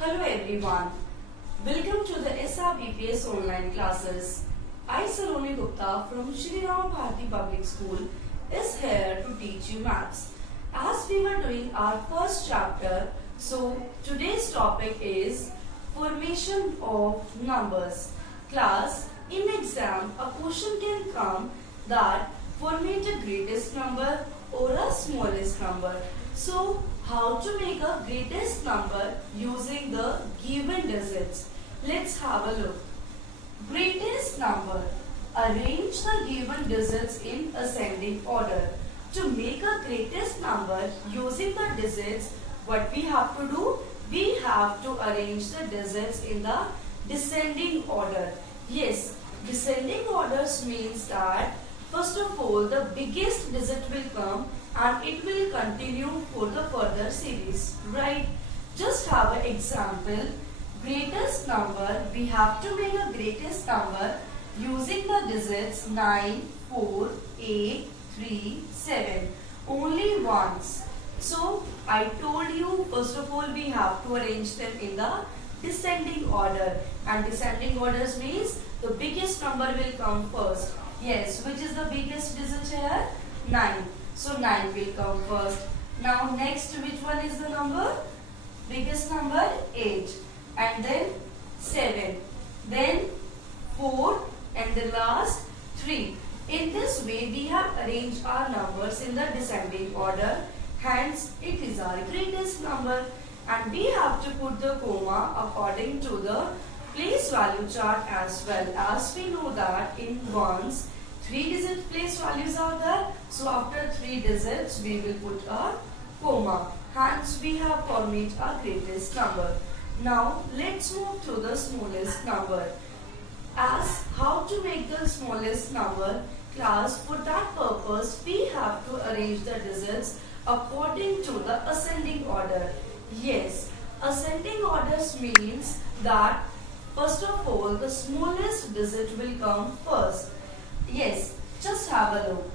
Hello everyone. Welcome to the SRBPS online classes. I, Saloni Gupta from Shri Rama Bharati Public School is here to teach you maths. As we were doing our first chapter, so today's topic is formation of numbers. Class, in exam, a question can come that formate a greatest number or a smallest number. So, how to make a greatest number using the given digits? Let's have a look. Greatest number. Arrange the given digits in ascending order. To make a greatest number using the digits, what we have to do? We have to arrange the digits in the descending order. Yes, descending orders means that first of all the biggest digit will come and it will continue for the further series, right? Just have an example. Greatest number, we have to make a greatest number using the digits 9, 4, 8, 3, 7. Only once. So, I told you first of all we have to arrange them in the descending order. And descending orders means the biggest number will come first. Yes, which is the biggest digit here? 9. So 9 will come first. Now next, which one is the number? Biggest number 8. And then 7. Then 4 and the last 3. In this way we have arranged our numbers in the descending order. Hence it is our greatest number. And we have to put the comma according to the place value chart as well, as we know that in ones 3-digit place values are there. So after 3 digits we will put a comma. Hence we have formed our greatest number. Now let's move to the smallest number. As how to make the smallest number? Class, for that purpose we have to arrange the digits according to the ascending order. Yes, ascending orders means that first of all the smallest digit will come first. Yes, just have a look.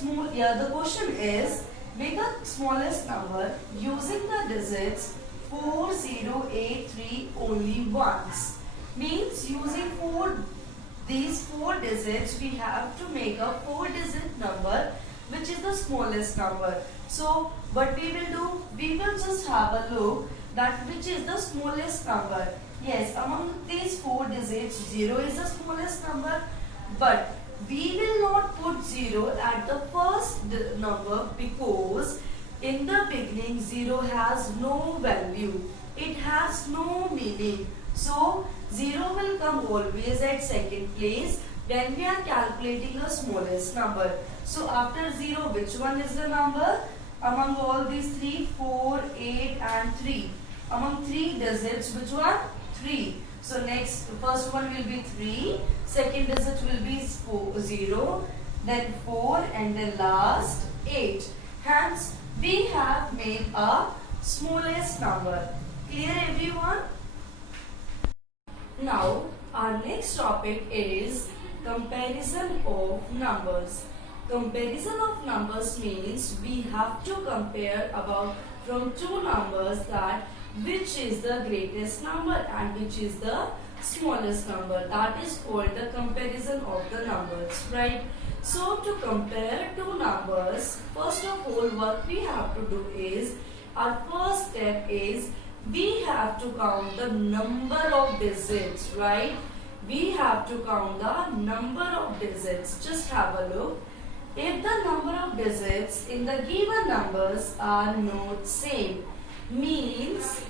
The question is, make the smallest number using the digits 4083 only once. Means using these 4 digits we have to make a 4-digit number which is the smallest number. So what we will do? We will just have a look that which is the smallest number. Yes, among these 4 digits 0 is the smallest number, but we will not put 0 at the first number because in the beginning 0 has no value. It has no meaning. So 0 will come always at second place when we are calculating the smallest number. So after 0, which one is the number? Among all these 3, 4, 8 and 3. Among 3 digits, which one? 3. So next, first one will be 3, second digit will be 0, then 4 and then last 8. Hence, we have made a smallest number. Clear everyone? Now, our next topic is comparison of numbers. Comparison of numbers means we have to compare about from 2 numbers that which is the greatest number and which is the smallest number. That is called the comparison of the numbers, right? So to compare 2 numbers, first of all what we have to do is, our first step is we have to count the number of digits, right? We have to count the number of digits. Just have a look. If the number of digits in the given numbers are not same, means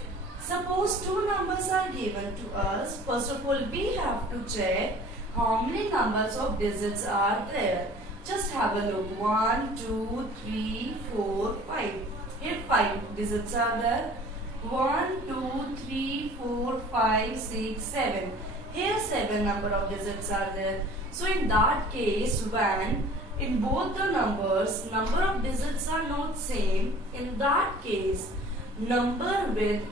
suppose 2 numbers are given to us, first of all we have to check how many numbers of digits are there. Just have a look. 1, 2, 3, 4, 5. Here 5 digits are there. 1, 2, 3, 4, 5, 6, 7. Here 7 number of digits are there. So in that case, when in both the numbers, number of digits are not same, in that case, number with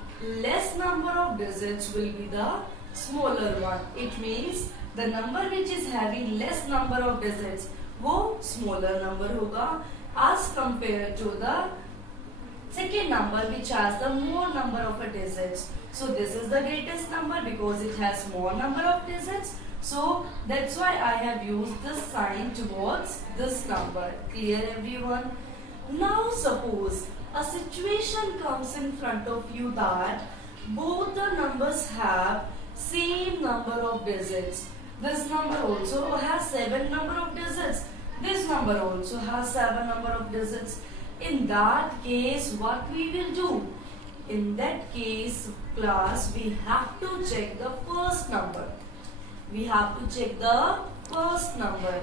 less number of digits will be the smaller one. It means the number which is having less number of digits, वो smaller number होगा as compared to the second number which has the more number of digits. So this is the greatest number because it has more number of digits. So that's why I have used this sign towards this number. Clear everyone? Now suppose a situation comes in front of you that both the numbers have same number of digits. This number also has 7 number of digits. This number also has 7 number of digits. In that case, what we will do? In that case, class, we have to check the first number. We have to check the first number.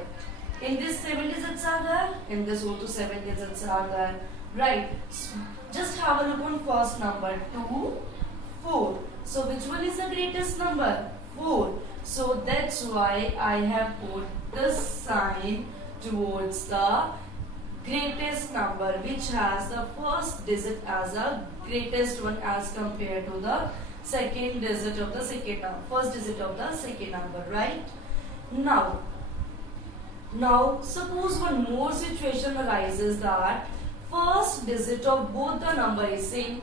In this 7 digits are there. In this also 7 digits are there. Right. So just have a look on first number. 2, 4. So which one is the greatest number? 4. So that's why I have put this sign towards the greatest number, which has the first digit as a greatest one as compared to the second digit of the second number, first digit of the second number, right? Now suppose one more situation arises that first digit of both the number is same.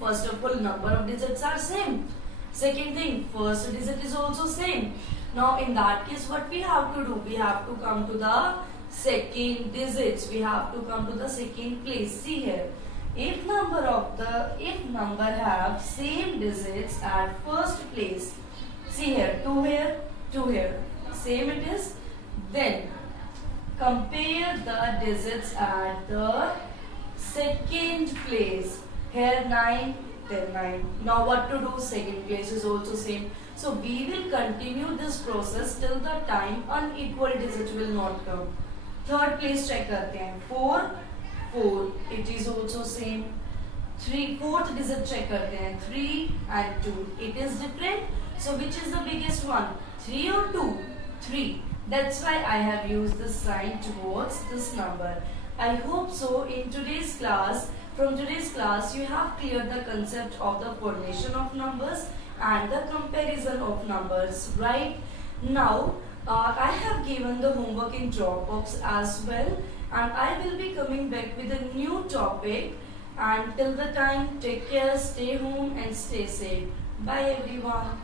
First of all, number of digits are same. Second thing, first digit is also same. Now in that case, what we have to do? We have to come to the second digits. We have to come to the second place. See here, if number have same digits at first place. See here, 2 here, 2 here. Same it is. Then compare the digits at the second place. Here 9, then 9. Now what to do? Second place is also same. So we will continue this process till the time unequal digit will not come. Third place check करते हैं. 4, 4. It is also same. 3, fourth digit check करते हैं. 3 and 2. It is different. So which is the biggest one? 3 or 2? 3. That's why I have used this sign towards this number. I hope so in today's class, from today's class, you have cleared the concept of the formation of numbers and the comparison of numbers, right? Now, I have given the homework in Dropbox as well, and I will be coming back with a new topic. And till the time, take care, stay home and stay safe. Bye everyone.